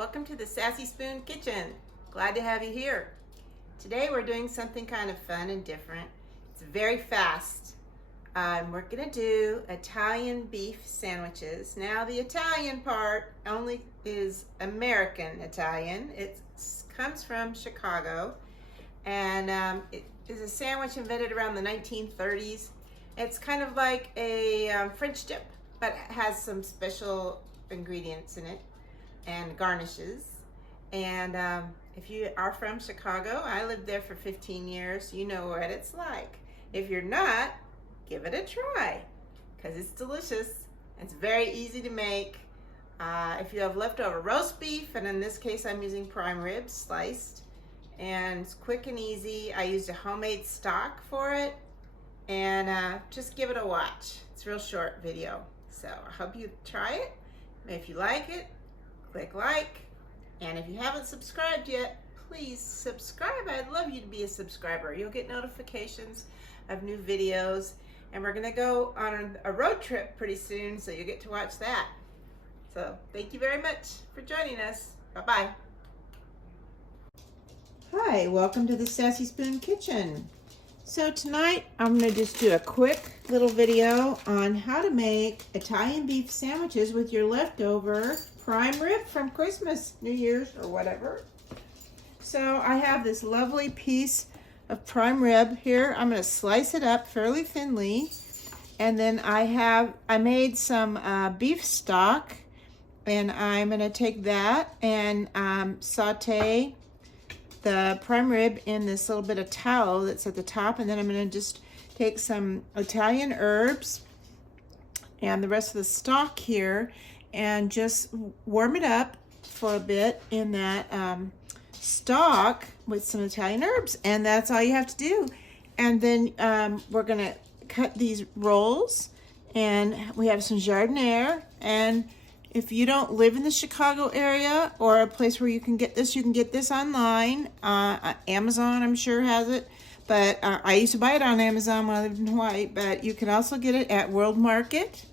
Welcome to the Sassy Spoon Kitchen. Glad to have you here. Today we're doing something kind of fun and different. It's very fast. We're gonna do Italian beef sandwiches. Now the Italian part only is American Italian. It comes from Chicago, and it is a sandwich invented around the 1930s. It's kind of like a French dip, but it has some special ingredients in it and garnishes. And if you are from Chicago, I lived there for 15 years, you know what it's like. If you're not, give it a try because it's delicious. It's very easy to make. If you have leftover roast beef, and in this case I'm using prime rib sliced, and it's quick and easy. I used a homemade stock for it, and just give it a watch. It's a real short video, so I hope you try it. If you like it, click like, and if you haven't subscribed yet, please subscribe. I'd love you to be a subscriber. You'll get notifications of new videos, and we're gonna go on a road trip pretty soon, so you get to watch that. So thank you very much for joining us. Bye-bye. Hi, welcome to the Sassy Spoon Kitchen. So tonight I'm gonna just do a quick little video on how to make Italian beef sandwiches with your leftover prime rib from Christmas, New Year's, or whatever. So I have this lovely piece of prime rib here. I'm gonna slice it up fairly thinly, and then I made some beef stock, and I'm gonna take that and saute the prime rib in this little bit of tallow that's at the top, and then I'm gonna just take some Italian herbs and the rest of the stock here and just warm it up for a bit in that stock with some Italian herbs, and that's all you have to do. And then we're gonna cut these rolls, and we have some jardiniere. And if you don't live in the Chicago area or a place where you can get this online. Amazon, I'm sure, has it, but I used to buy it on Amazon when I lived in Hawaii, but you can also get it at World Market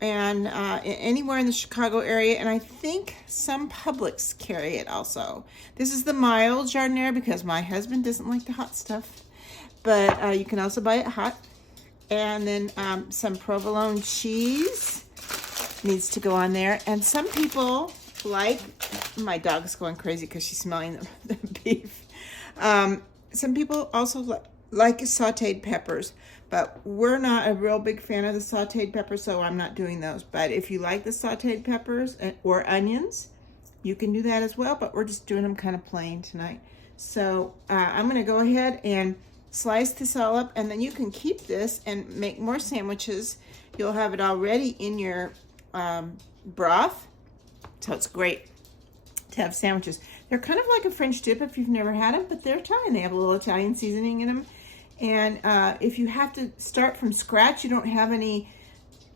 and anywhere in the Chicago area, and I think some Publix carry it also. This is the mild jardiniere because my husband doesn't like the hot stuff, but you can also buy it hot. And then some provolone cheese needs to go on there, and some people like, my dog's going crazy because she's smelling the beef. Some people also like sauteed peppers, but we're not a real big fan of the sauteed peppers, so I'm not doing those. But if you like the sauteed peppers or onions, you can do that as well, but we're just doing them kind of plain tonight. So I'm gonna go ahead and slice this all up, and then you can keep this and make more sandwiches. You'll have it already in your broth, so it's great to have sandwiches. They're kind of like a French dip if you've never had them, but they're Italian. They have a little Italian seasoning in them. And if you have to start from scratch, you don't have any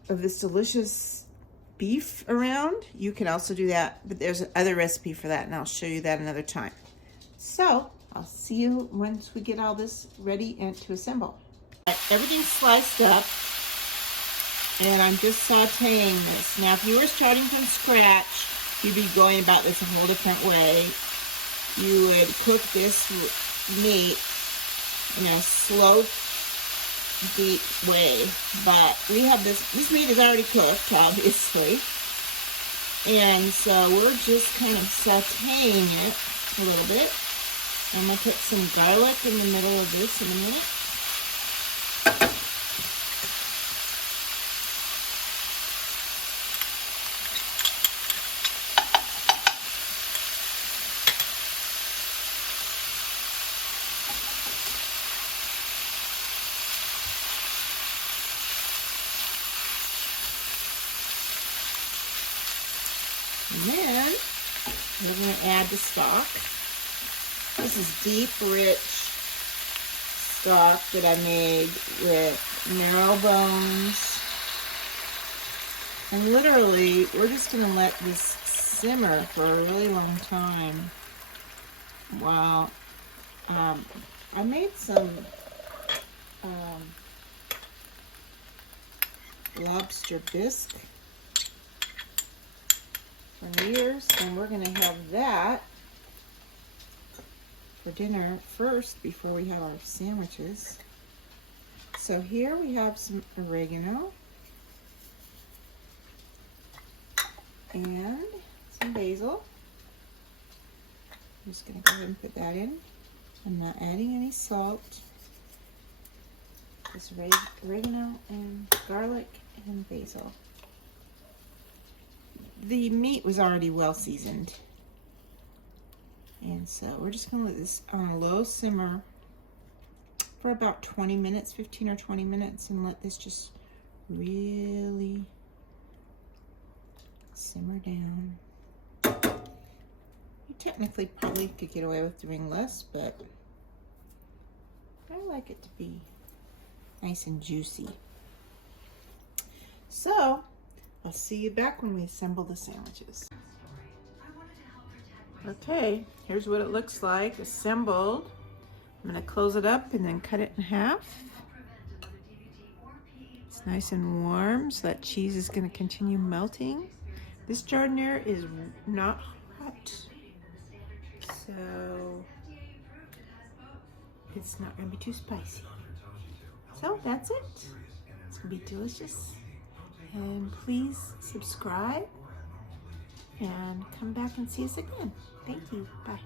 of this delicious beef around, you can also do that, but there's another recipe for that, and I'll show you that another time. So I'll see you once we get all this ready and to assemble. Everything's sliced up, and I'm just sauteing this. Now, if you were starting from scratch, you'd be going about this a whole different way. You would cook this meat in a slow, deep way. But we have this meat is already cooked, obviously. And so we're just kind of sauteing it a little bit. I'm gonna put some garlic in the middle of this in a minute. And then we're going to add the stock. This is deep, rich stock that I made with marrow bones. And literally, we're just going to let this simmer for a really long time. Wow. I made some lobster bisque. for New Year's, and we're gonna have that for dinner first before we have our sandwiches. So here we have some oregano and some basil. I'm just gonna go ahead and put that in. I'm not adding any salt. Just oregano and garlic and basil. The meat was already well seasoned. And so we're just gonna let this on a low simmer for about 20 minutes, 15 or 20 minutes, and let this just really simmer down. You technically probably could get away with doing less, but I like it to be nice and juicy. So I'll see you back when we assemble the sandwiches. Okay, here's what it looks like assembled. I'm going to close it up and then cut it in half. It's nice and warm, so that cheese is going to continue melting. This giardiniera is not hot, so it's not going to be too spicy. So that's it. It's going to be delicious. And please subscribe and come back and see us again. Thank you. Bye.